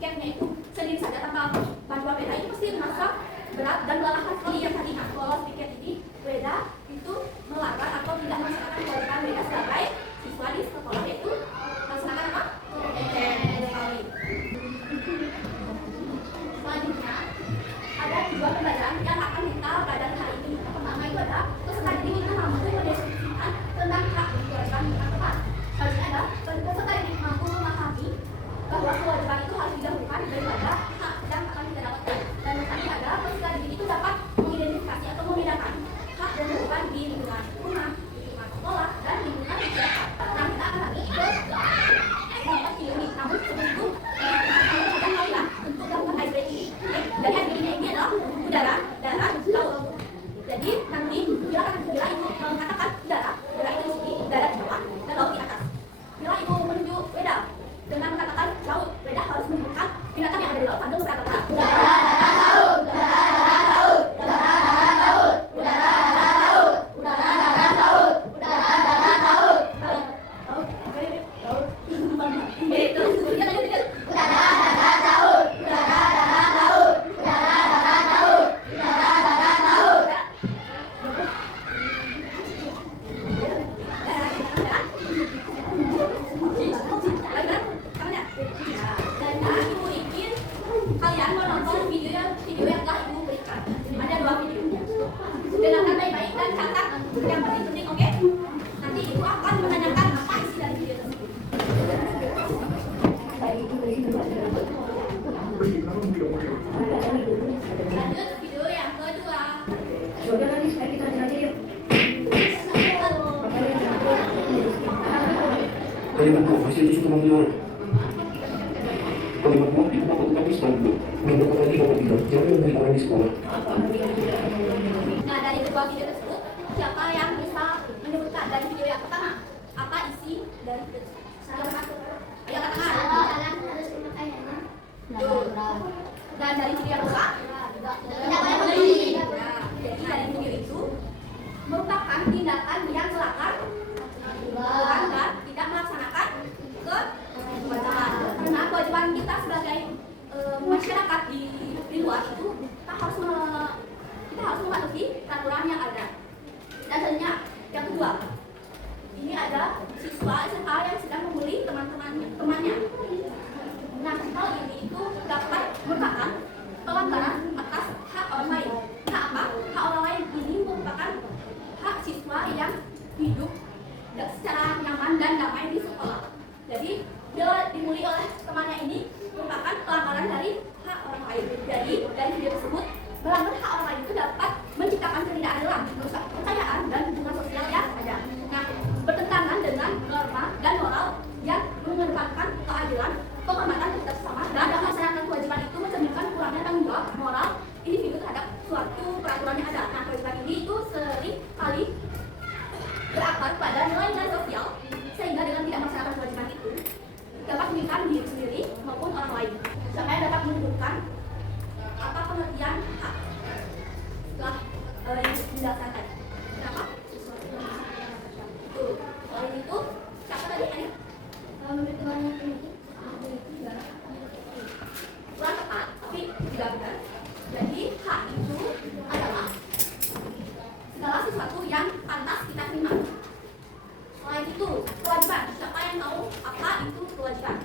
piketnya itu sendiri saja tanpa bantuan beda itu pasti merasa berat dan melelahkan sekali yang tadi lolos piket ini beda itu melanggar atau tidak melaksanakan kewajiban beda sebagai siswa di sekolah yaitu melaksanakan apa? Sekali. Selanjutnya ada 2 pembelajaran yang akan kita pelajari hari ini. Yang pertama itu ada peserta didik itu mampu mendeskripsikan tentang hak dan kewajiban di tempat. Selanjutnya ada peserta didik mampu memahami bahwa kewajiban itu harus didahulukan daripada hak yang akan kita dapatkan. Dan yang tadi ada peserta didik itu dapat mengidentifikasi atau membedakan hak dan kewajiban di lingkungan rumah, lingkungan sekolah, dan lingkungan masyarakat. Nah, kita akan lagi ke teori. Namun sebelum itu kita kalian untuk melakukan icebreaking. Dari icebreaking ini adalah udara, darat, laut. Jadi nanti bila ibu mengatakan udara itu di sini, darat di bawah, dan laut di atas. Bila ibu menuju Weda dengan mengatakan laut, Weda harus menunjukkan binatang yang ada di laut sambil berkata udara, darat, laut, udara, darat, laut, udara, darat, laut, udara, darat, laut, udara, darat, laut, udara, darat, laut, itu udara, darat, laut, udara, darat, laut, udara, darat, laut, udara, darat, laut. Kalian menonton video yang telah ibu berikan. Ada 2 videonya. Dengarkan baik-baik dan catat yang penting-penting, oke? Nanti ibu akan menanyakan apa isi dari video tersebut. Lanjut video yang kedua. Kalimatku hasil itu suka mendengar. Kalimatmu itu dapat utapi selalu. Minggu lagi dapat tidak. Jangan memberi orang di sekolah. Nah, dari kedua video tersebut, siapa yang bisa menyebutkan dari video yang pertama apa isi dari video tersebut? Ayo katakan. Dan dari video yang kedua, jadi dari video itu merupakan tindakan yang melanggar dan tidak melaksanakan kewajiban. Karena kewajiban kita sebagai masyarakat di luar itu kita harus mematuhi peraturan yang ada. Dan selanjutnya yang kedua, ini ada siswa SMA yang sedang membuli temannya. Nah, hal ini itu dapat merupakan pelanggaran atas hak orang lain. Nah, apa? Hak orang lain ini merupakan hak siswa yang hidup secara nyaman dan damai di sekolah. Jadi, bila dimulai oleh temannya ini merupakan pelanggaran dari hak orang lain. Jadi, dari video tersebut, melanggar hak orang lain itu dapat menciptakan ketidakadilan, merusak kepercayaan dan hubungan sosial yang ada. Nah, bertentangan dengan norma dan moral yang mengedepankan keadilan, penghormatan terhadap sesama, dan melaksanakan kewajiban itu mencerminkan kurangnya tanggung jawab moral individu terhadap suatu peraturan yang ada. Nah, kewajiban ini itu sering kali berakar pada nilai-nilai sosial sehingga dengan tidak melaksanakan kewajiban itu dapat merugikan diri sendiri maupun orang lain. Siapa yang dapat menunjukkan apa pengertian hak Jadi hak itu adalah segala sesuatu yang pantas kita terima. Selain itu, kewajiban. Siapa yang tahu apa itu kewajiban?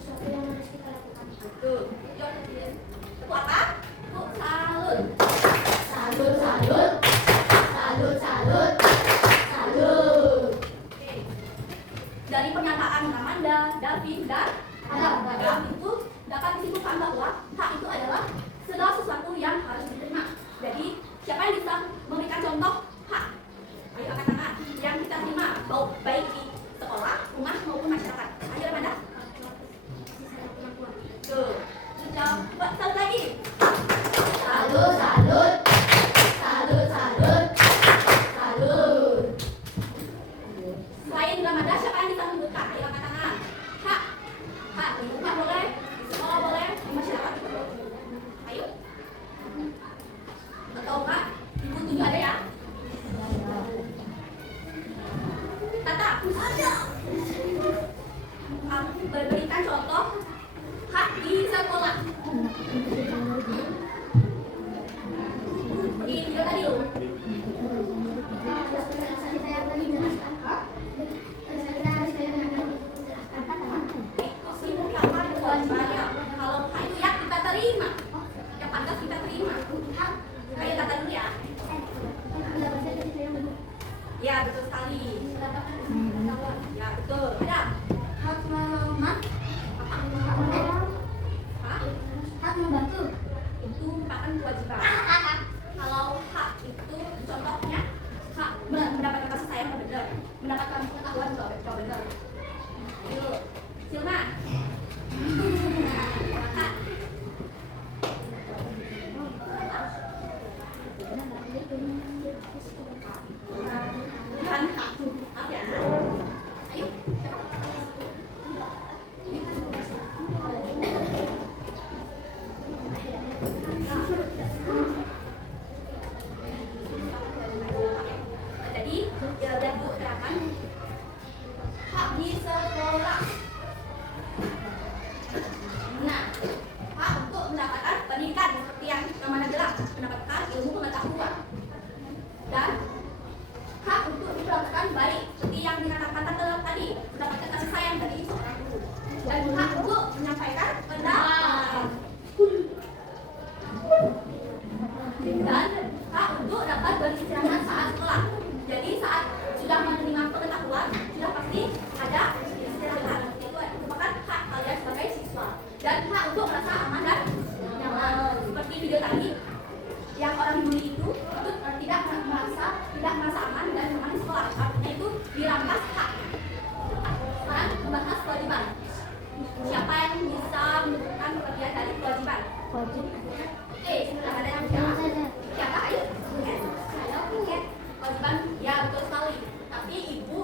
Sesuatu yang harus kita lakukan. Betul. Itu apa? Itu salut. Salut, salut, salut, salut, salut. Oke. Dari pernyataan Amanda, David, dan Adam itu dapat disimpulkan bahwa hak itu adalah segala sesuatu yang harus diterima. Jadi, siapa yang bisa memberikan contoh hak? Ayo angkat tangan. Yang kita terima, baik di sekolah, rumah maupun masyarakat. Ayo Amanda. Tuh. Sudah buat sekali lagi. Salut, salut, salut, salut, salut. Selain Amanda, siapa yang bisa menyebutkan? Ayo angkat tangan. Hak. Hak di rumah boleh, di sekolah boleh, di masyarakat boleh. Ayo. Atau enggak? Ibu tunjuk ada ya? Tata, kamu berikan contoh hak di sekolah. Ini video tadi loh. Kewajibannya. Kalau hak itu yang kita terima, yang pantas kita terima. Ayo Tata dulu ya. Ya betul sekali. Ya betul. Ada. Hak membantu. Hah? Hak membantu. Itu merupakan kewajiban. Kalau hak itu contohnya hak mendapatkan kasih sayang juga benar, mendapatkan pengetahuan juga benar. Yuk, Silma. Kakak. Bukan hak. Maaf ya. Ayo. Jadi, ya lihat Bu gerakan hak di sekolah. Nah, hak untuk mendapatkan pendidikan seperti yang Ramana bilang, mendapatkan ilmu pengetahuan. Dan hak untuk diperlakukan baik seperti yang dikatakan tadi, mendapatkan kasih sayang dari seorang guru. Dan hak untuk menyampaikan pendapat. Dan hak untuk dapat beristirahat saat sekolah. Jadi saat sudah menerima pengetahuan, sudah pasti ada istirahat. Itu merupakan hak kalian sebagai siswa. Dan hak untuk merasa aman dan nyaman. Seperti video tadi, yang orang dibully itu tidak merasa aman dan nyaman di sekolah. Artinya itu dirampas hak. Sekarang membahas kewajiban. Siapa yang bisa menentukan bagian dari kewajiban? Wajib. Oke, sudah ada yang siapa? Saya. Siapa? Ayo. Saya punya kewajiban. Ya betul sekali. Tapi ibu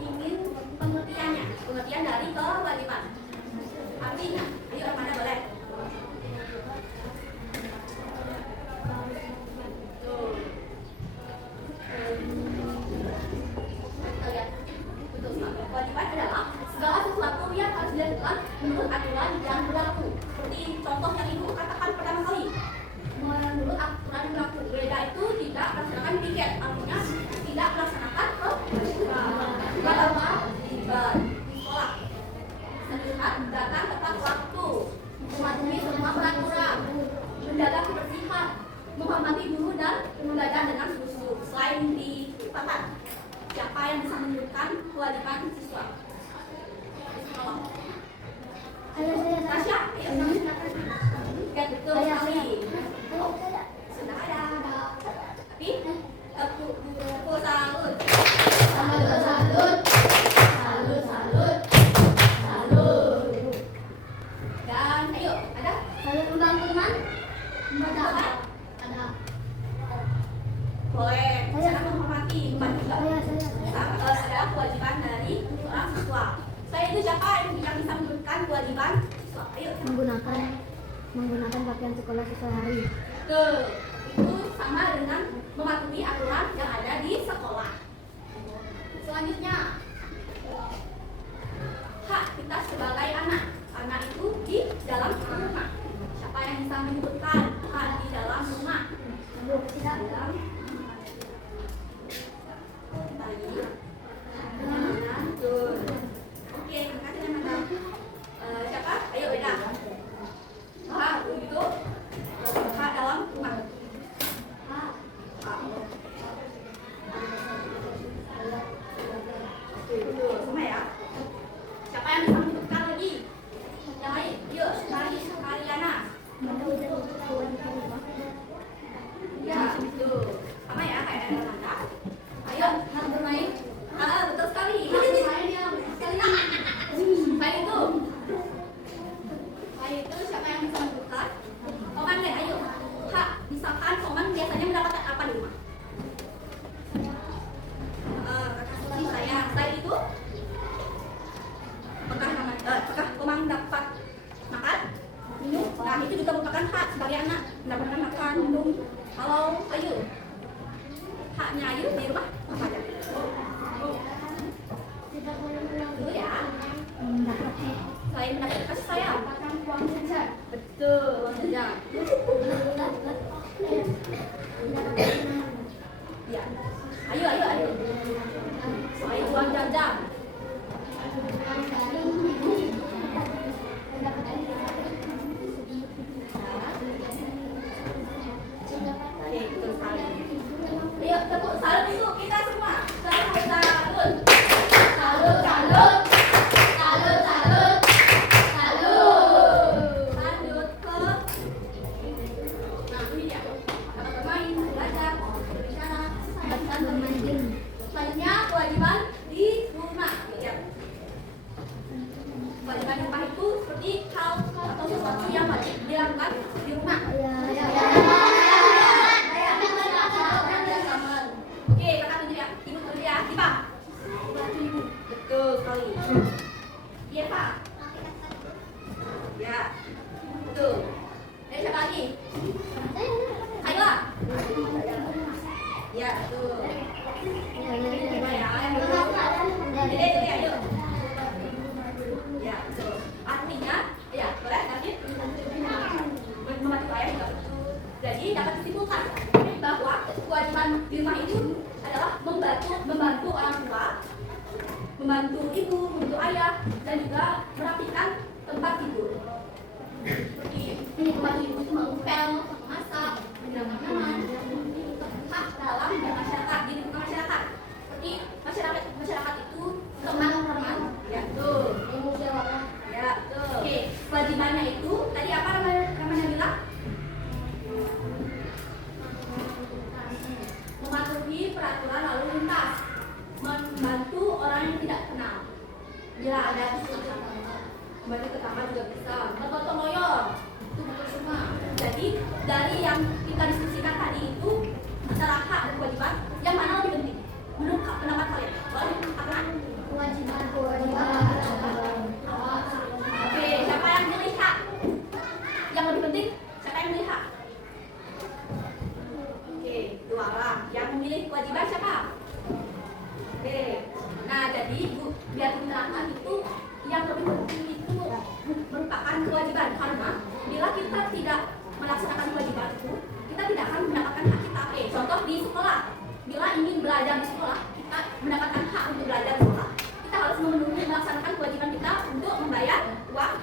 ingin pengertiannya, pengertian dari kewajiban. Artinya, ayo mana boleh? Tuh. Kita lihat. Betul sekali. Kewajiban adalah segala sesuatu yang harus dilakukan menurut aturan yang berlaku. Seperti contoh yang ibu katakan pertama kali. Menurut aturan yang berlaku, beda itu tidak melaksanakan piket, artinya tidak melaksanakan kewajiban di sekolah. Selihat datang tepat waktu, mematuhi semua peraturan, menjaga kebersihan, menghormati guru dan belajar dengan sungguh-sungguh. Selain di tempat, siapa yang bisa menunjukkan kewajiban siswa? Saya. Tasya, ayo silakan. Ya betul sekali. Sudah ada. Tapi aku salut. Salut, salut, salut, salut, salut. Dan ayo, ada? Salut membantu teman. Ada? Ada. Boleh. Cara menghormati teman juga. Saya. Adalah kewajiban dari seorang siswa. Selain itu siapa yang bisa menunjukkan kewajiban siswa? Ayo. Menggunakan pakaian sekolah sesuai hari. Tuh, itu sama dengan mematuhi aturan yang ada di sekolah. Selanjutnya, hak kita sebagai anak. Anak itu di dalam rumah. Siapa yang bisa menyebutkan hak pernah makan minum. Kalau Ayu, haknya Ayu di rumah apa aja? Dulu ya. Selain mendapat kasih sayang, uang jajan. Betul, uang jajan. Ya. Ayo. Selain uang jajan. Oke, betul sekali. Ayo tepuk salut untuk kita semua. Salut. Lanjut ke nah ini dia. Kata bermain, belajar, berbicara, dan bermain. Selanjutnya kewajiban di rumah. Ya. Kewajiban di rumah itu seperti hal atau sesuatu yang wajib dilakukan di rumah. Oke, kakak tunjuk ya. Ibu tunjuk ya. Dipa. Betul sekali. Iya, Pak. Ya. Betul. Siapa lagi? Ayo. Ya, betul. Jadi, ayo. Ya, betul. Artinya, ya, boleh David membantu ayah juga. Jadi dapat disimpulkan bahwa kewajiban di rumah itu adalah membantu orang tua, membantu ibu, membantu ayah, dan juga merapikan tempat tidur. Seperti membantu ibu itu mengepel, masak, menyiapkan makanan, hak dalam bermasyarakat di lingkungan masyarakat. Seperti masyarakat itu teman-teman, ya betul. Ya betul. Oke, kewajibannya itu tadi apa namanya bilang? Mematuhi peraturan lalu lintas, membantu orang yang tidak kenal. Bila ada kesulitan, membantu tetangga juga bisa. Bergotong royong, itu betul semua. Jadi dari yang kita diskusikan tadi itu antara hak dan kewajiban, yang mana lebih penting? Menurut pendapat kalian? Boleh apa? Kewajiban. Oke, siapa yang pilih hak? Yang lebih penting, siapa yang pilih hak? Oke, dua orang. Yang memilih kewajiban siapa? Oke, nah jadi biar diterangkan itu yang lebih penting itu merupakan kewajiban karena bila kita tidak melaksanakan kewajiban itu, kita tidak akan mendapatkan hak kita. Contoh di sekolah, bila ingin belajar di sekolah, kita mendapatkan hak untuk belajar di sekolah. Kita harus melaksanakan kewajiban kita untuk membayar uang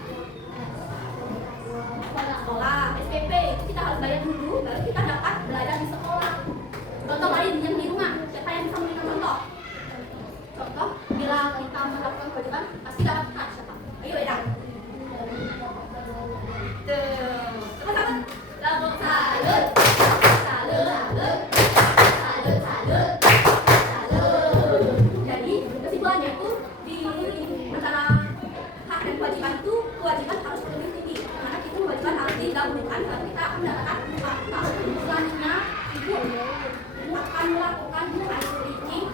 sekolah, SPP itu kita harus bayar dulu, baru kita dapat belajar di sekolah. Contoh lain yang di rumah, siapa yang bisa memberikan contoh? Contoh, bila kita melakukan kewajiban, pasti dapat hak siapa? Ayo, Edang. Teman-teman, salut. Jadi, kesimpulannya itu di antara hak dan kewajiban itu, kewajiban harus lebih tinggi. Karena kita kewajiban harus digabungkan, baru kita akan mendapatkan hak. Selanjutnya, ibu akan melakukan ice breaking,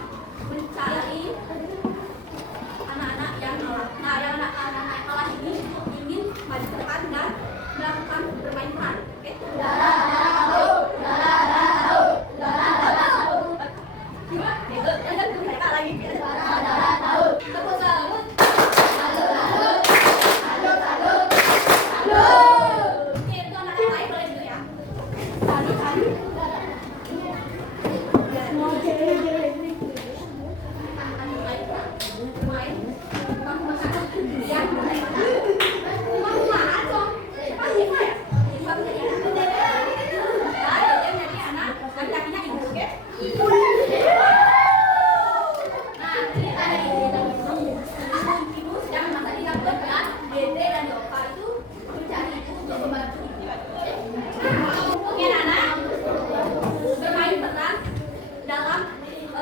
mencari anak-anak yang kalah. Nah, yang anak-anak kalah ini ingin maju ke depan dan melakukan bermain peran. Oke?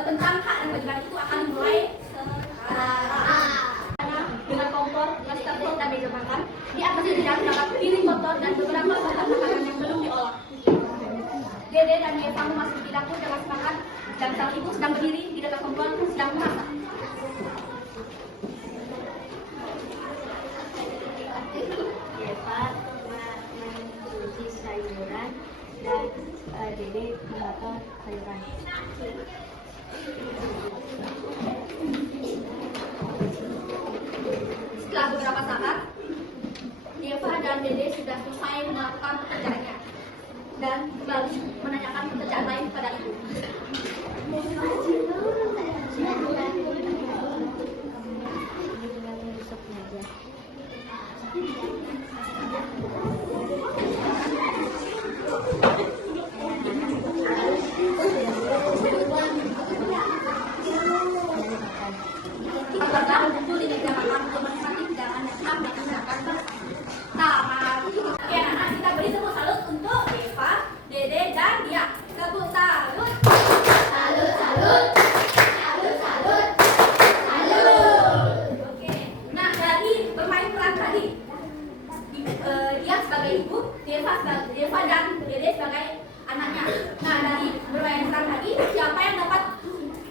Tentang hak dan kewajiban itu akan dimulai dengan kompor, dengan stempel dan meja makan. Di atas meja terdapat piring kotor dan beberapa bahan makanan yang belum diolah. Dede dan Mie Samu masuk di dapur dan masih makan, dan sang ibu sedang berdiri di dekat kompor sedang memasak. Eva mengkonsumsi sayuran Dede menata sayuran. Setelah beberapa saat, Deva dan Dede sudah selesai melakukan pekerjaannya dan kembali menanyakan pekerjaan lain kepada ibu. Ibu tinggal menggosok meja. Apakah muncul di meja makan untuk menikmati hidangan yang enak dan menyenangkan? Nah, oke anak-anak, kita beri tepuk salut untuk Deva, Dede, dan Dia. Tepuk salut. Salut, salut. Salut, salut. Salut. Oke. Nah, dari bermain peran tadi, Dia sebagai ibu, Deva dan Dede sebagai anaknya. Nah, dari bermain peran tadi, siapa yang dapat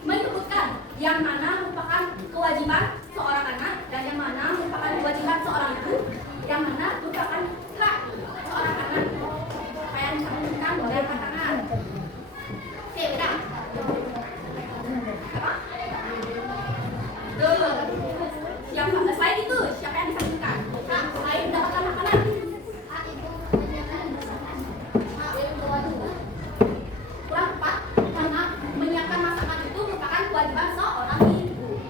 menyebutkan yang mana merupakan kewajiban seorang anak dan yang mana merupakan kewajiban seorang ibu, yang mana merupakan hak seorang anak? Siapa yang bisa menunjukkan? Boleh angkat tangan. Oke, udah. Apa? Tuh. Siapa? Selain itu, siapa yang bisa menunjukkan? Nah, selain mendapatkan makanan. Kurang tepat, karena menyiapkan masakan itu merupakan kewajiban seorang ibu.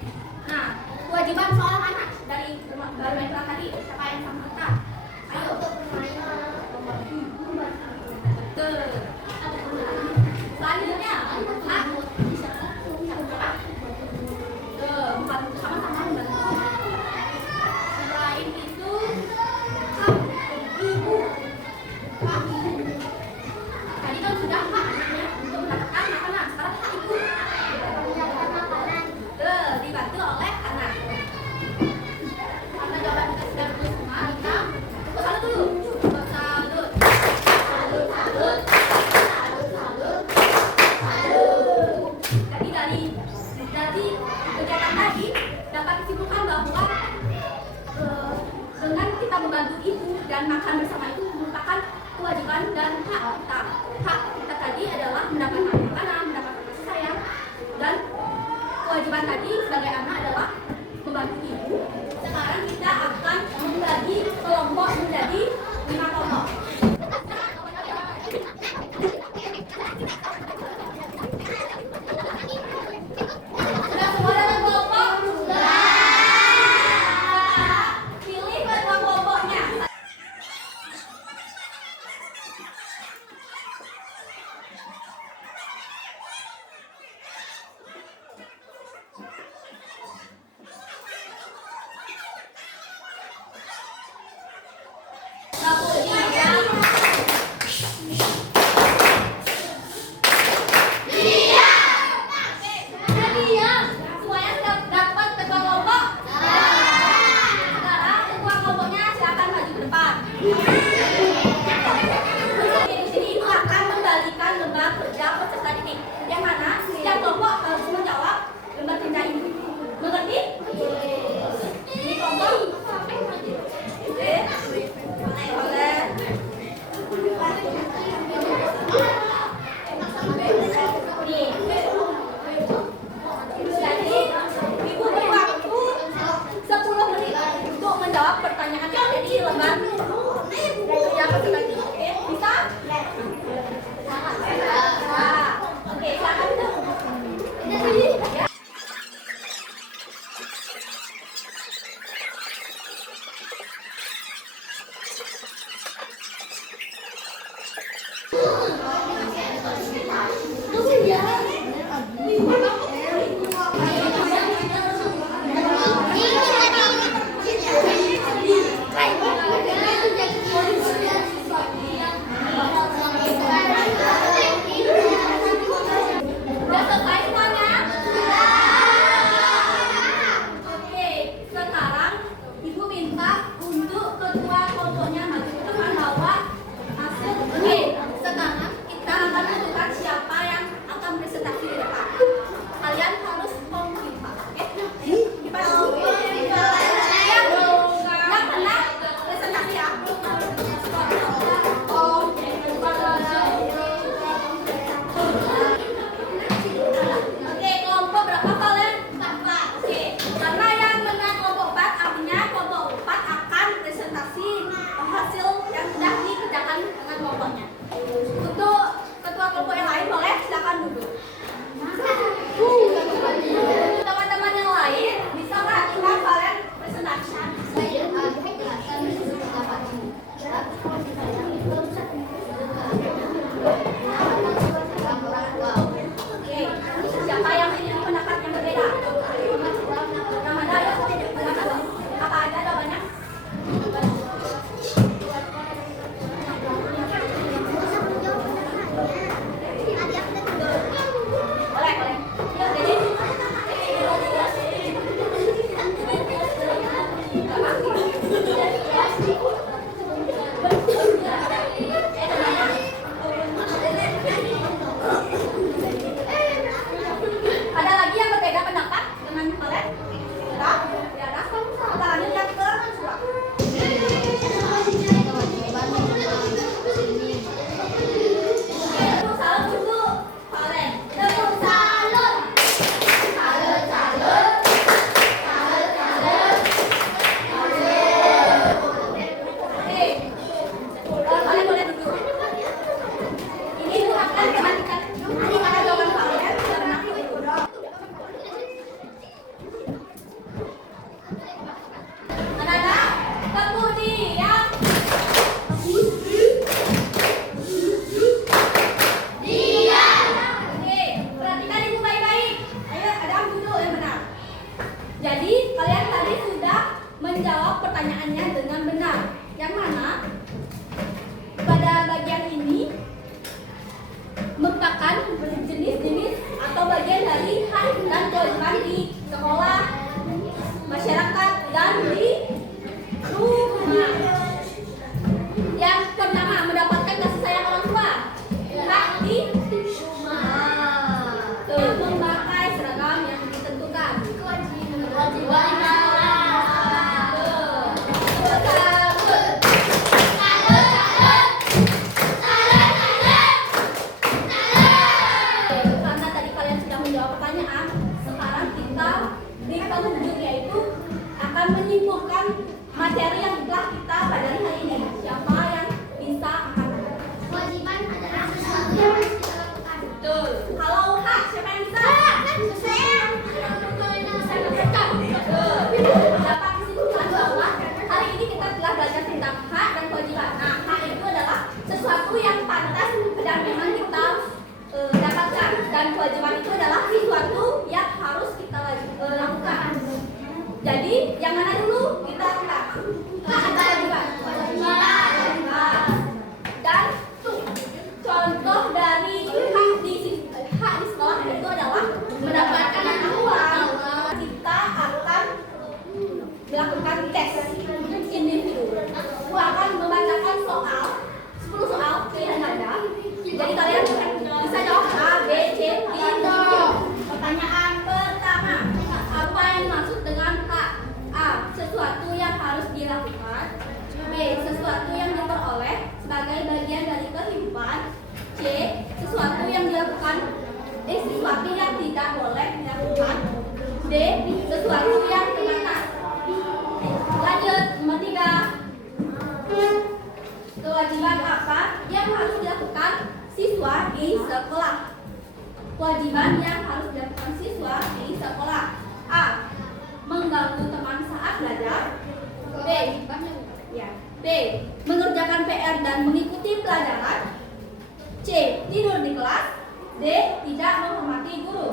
Nah, kewajiban seorang anak dari bermain peran tadi, siapa yang bisa menentukan? Ayo. Betul. Selanjutnya, hak. Bukan sama-sama membantu. Selain itu, hak ibu. Hak ibu. Tadi kan sudah hak anaknya untuk mendapatkan makanan, sekarang hak ibu. Dibantu oleh anak. Karena jawaban kita sudah betul semua, kita salut dulu. Salut. Salut, salut. Salut, salut. Salut. Jadi dari kegiatan tadi dapat disimpulkan bahwa dengan kita membantu ibu dan makan bersama itu merupakan kewajiban dan hak kita. Hak kita tadi adalah mendapatkan makanan, mendapatkan kasih sayang, dan kewajiban tadi sebagai anak adalah membantu ibu. Sekarang kita akan membagi kelompok menjadi 5 kelompok. Sudah semua dalam kelompok? Sudah. Pilih kedua kelompoknya. Pertanyaan yang ada di lembar kerja peserta didik. Oke, bisa? Nah, perhatikan gimana jawaban kalian karena anak-anak kemudian oke, perhatikan ibu baik-baik. Ayo, Adam duduk yang benar. Jadi kalian tadi sudah menjawab pertanyaannya dengan benar. Yang mana pada bagian ini merupakan jenis-jenis atau bagian dari hak dan kewajiban di sekolah, masyarakat, dan di rumah. Yang pertama, mendapatkan kasih sayang orang tua. Hak di rumah. Memakai seragam yang ditentukan. Kewajiban. Karena tadi kalian sudah menjawab pertanyaan, sekarang kita di penghujung yaitu akan menyimpulkan materi yang telah kita pelajari hari ini. Siapa yang bisa akan Kewajiban adalah sesuatu yang harus kita lakukan. betul. Kalau hak siapa yang bisa? Saya Betul. Dapat disimpulkan bahwa hari ini kita telah belajar tentang hak dan kewajiban. Nah, hak itu adalah sesuatu yang pantas dan memang kita dapatkan, dan kewajiban itu adalah sesuatu yang harus kita lakukan. Jadi, yang mana dulu kita lakukan? Hak atau kewajiban? Kewajiban. Dan contoh dari hak di sekolah itu adalah mendapatkan uang. Kita akan melakukan tes individu. Aku akan membacakan 10 soal pilihan ganda. Jadi kalian bisa jawab A, B, C, D, Q. Pertanyaan pertama, apa yang dimaksud dengan hak? A. Sesuatu yang harus dilakukan. B. Sesuatu yang diperoleh sebagai bagian dari kehidupan. C. Sesuatu yang dilakukan. Sesuatu yang tidak boleh dilakukan. D. Sesuatu yang terbatas. Lanjut, nomor 3. Kewajiban apa yang harus dilakukan siswa di sekolah? Kewajiban yang harus dilakukan siswa di sekolah. A. Mengganggu teman saat belajar. B. B. Mengerjakan PR dan mengikuti pelajaran. C. Tidur di kelas. D. Tidak menghormati guru.